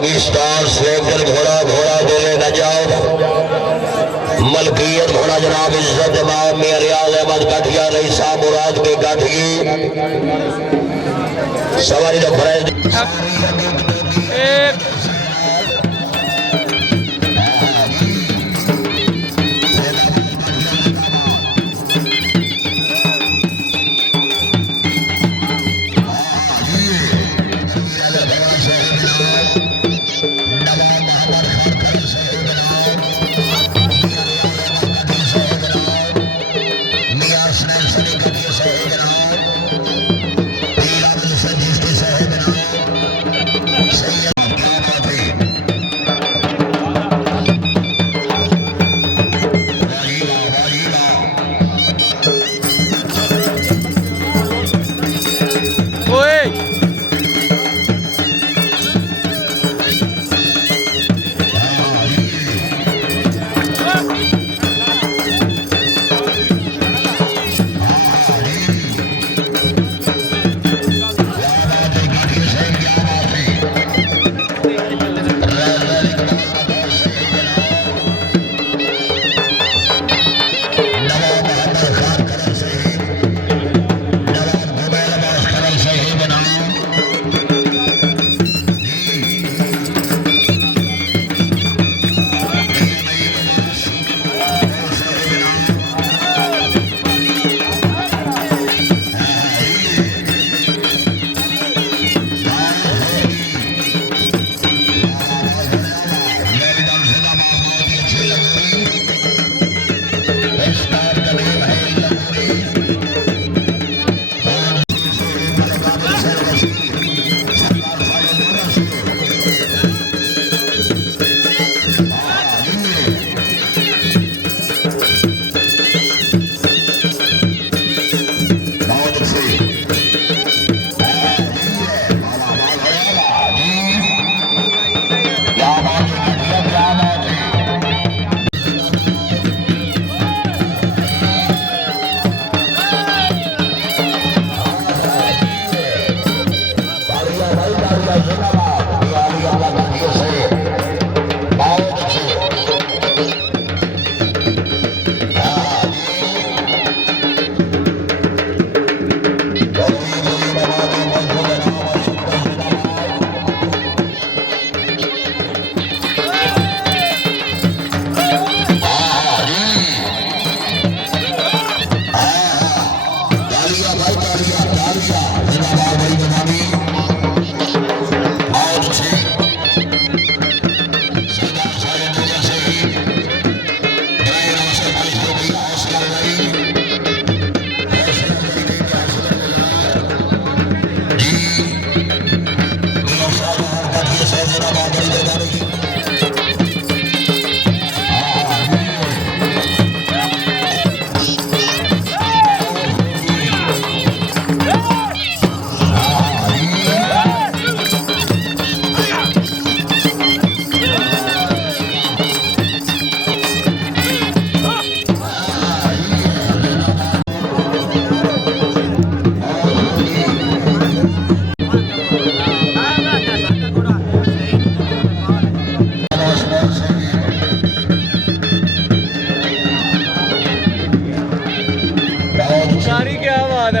अभी star selector घोड़ा घोड़ा बोले न जाओ मलकियत घोड़ा जनाब इज्जत इमाम में रियाज अहमद गाठिया रईसा मुराद के गाठी सवारी तो फरेज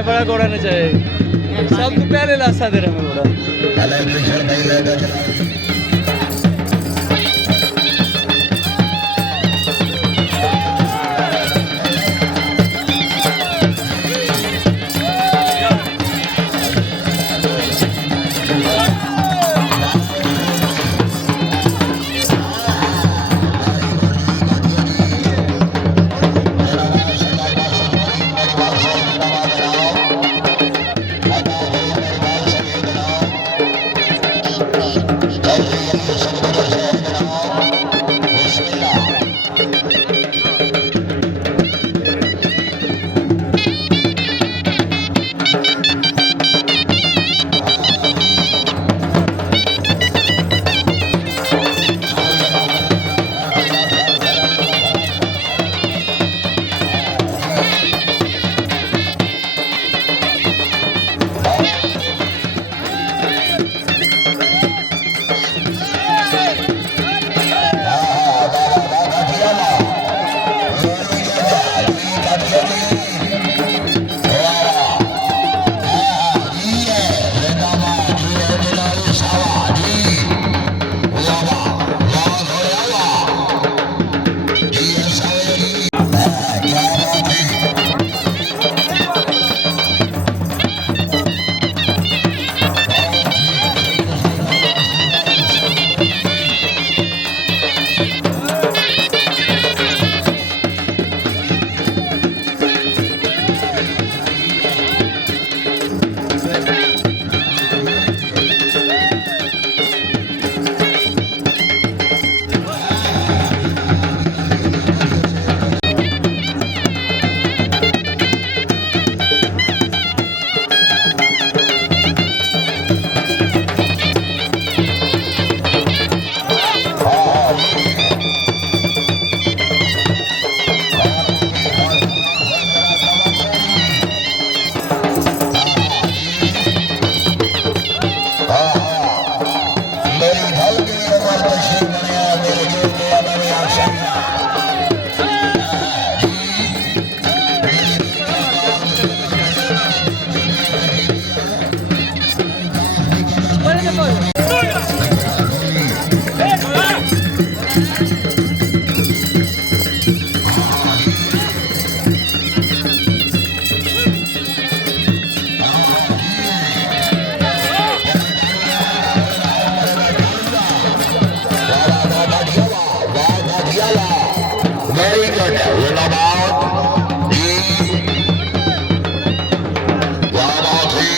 बड़ा घोड़ा न चाहिए सब तो पहले लाशा दे रहे हैं घोड़ा वेरी गुड विन अबाउट जी क्या बात है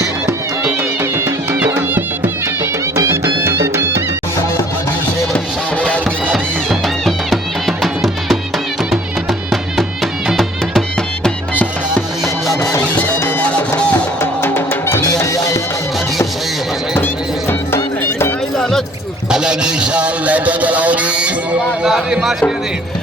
अलग ही साल लाइटें जलाओ जी माश के दे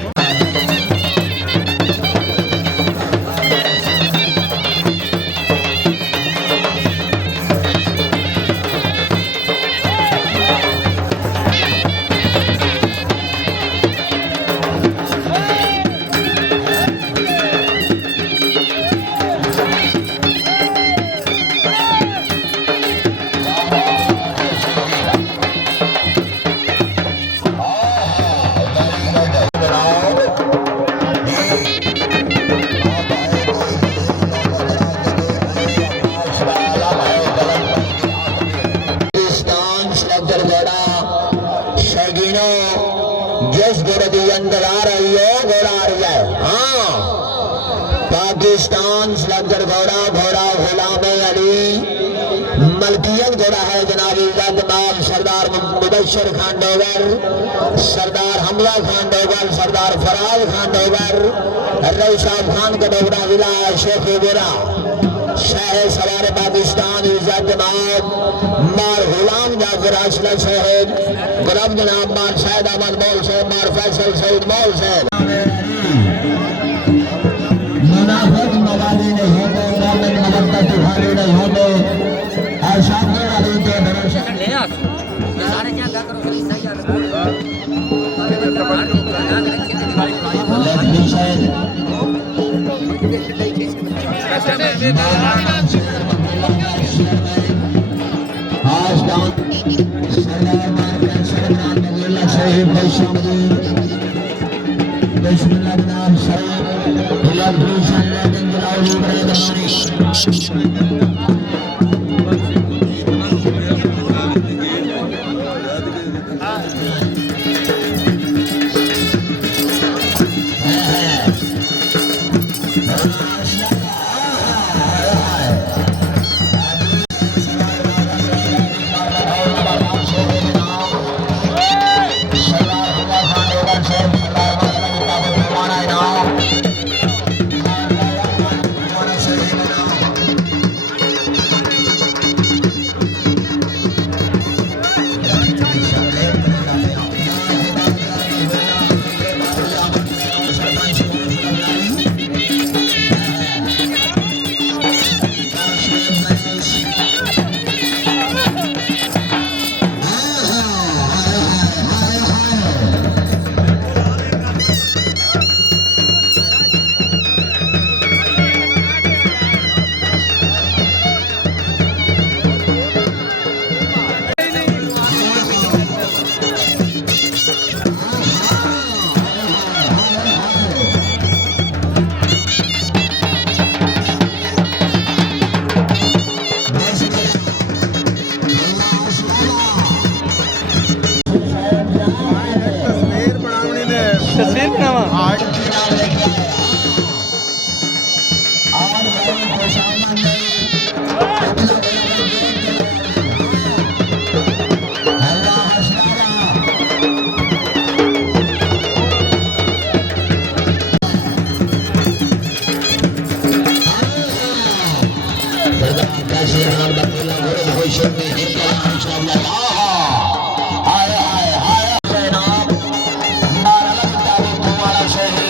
जिस घोड़े की अंदर आ रही है घोड़ा आ रही है हाँ पाकिस्तान स्लगर घोड़ा घोड़ा गुलाम अली मलकियत घोड़ा है जनाब इज्जतमाल सरदार मुबशर खान डोगर सरदार हमला खान डोगर सरदार फराज खान डोगर रई साहब खान का डोगरा जिला शेख बोरा शहर सवार पाकिस्तान इज्जतमाल मार गुलाम जाफर असलम साहेब गुलाम जनाब मार शाहिद अहमद मौल साहब मार फैसल सईद मौल साहब मुनाफिक मवाली नहीं होते मोमिन मदद तूफानी नहीं होते ऐसा वाली के भरोसे सारे क्या करो तस्वीर बनावा हाय हाय हाय जनाब मारा लगता है तुम्हारा शहर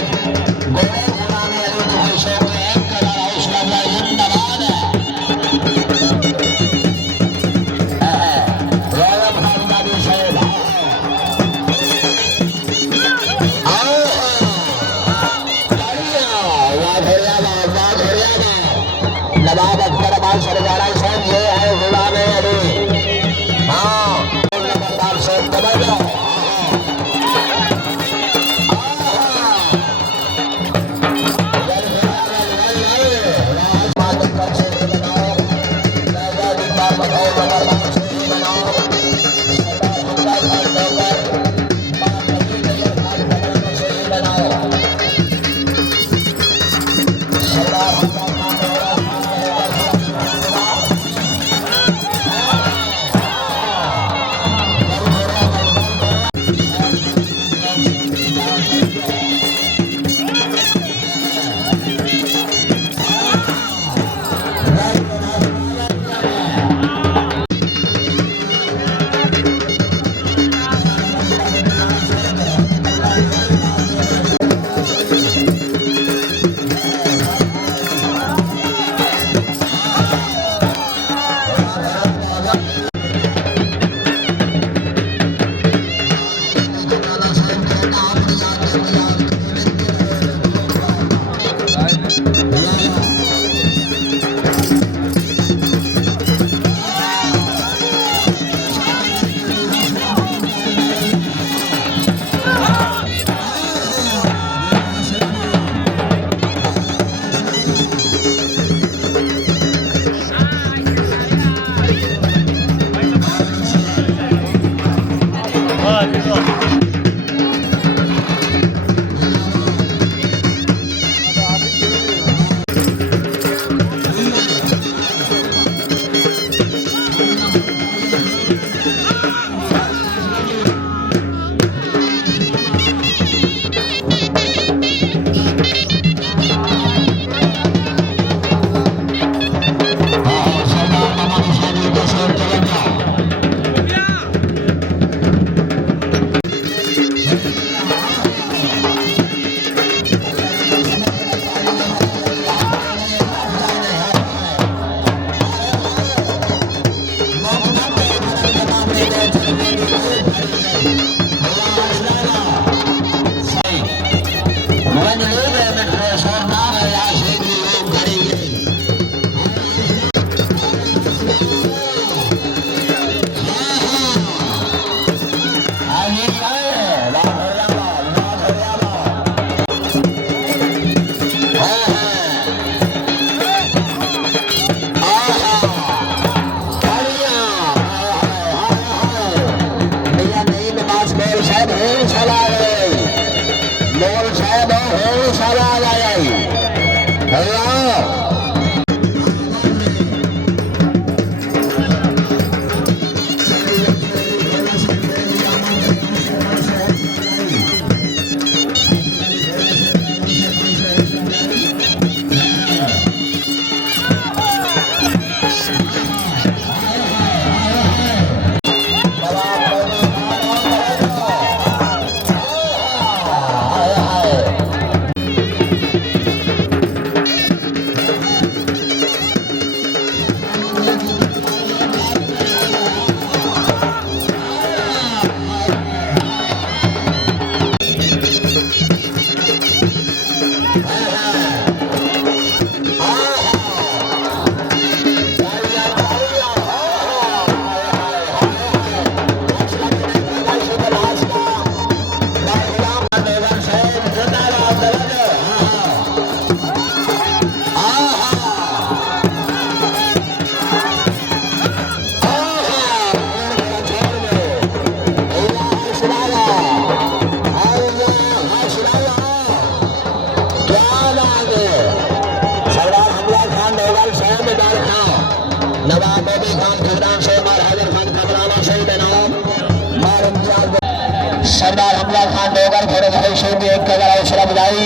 सरदार हमला खान डोगर फिर भाई शो भी एक कदर अवसर बजाई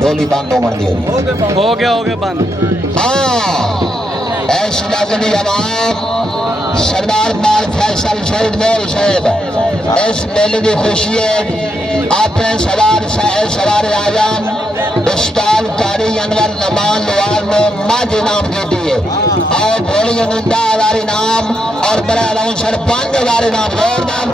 डोली बांधो मन दियो हो गया बंद। हाँ ऐसी लगनी अवाम सरदार माल फैसल शहीद मोल साहब इस मेले की खुशी है आपने सवार साहब सवार आजम उस्ताद कारी अनवर नमान लोहार में माज इनाम देती है और भोली 10,000 इनाम और बड़ा 5,000 इनाम और नाम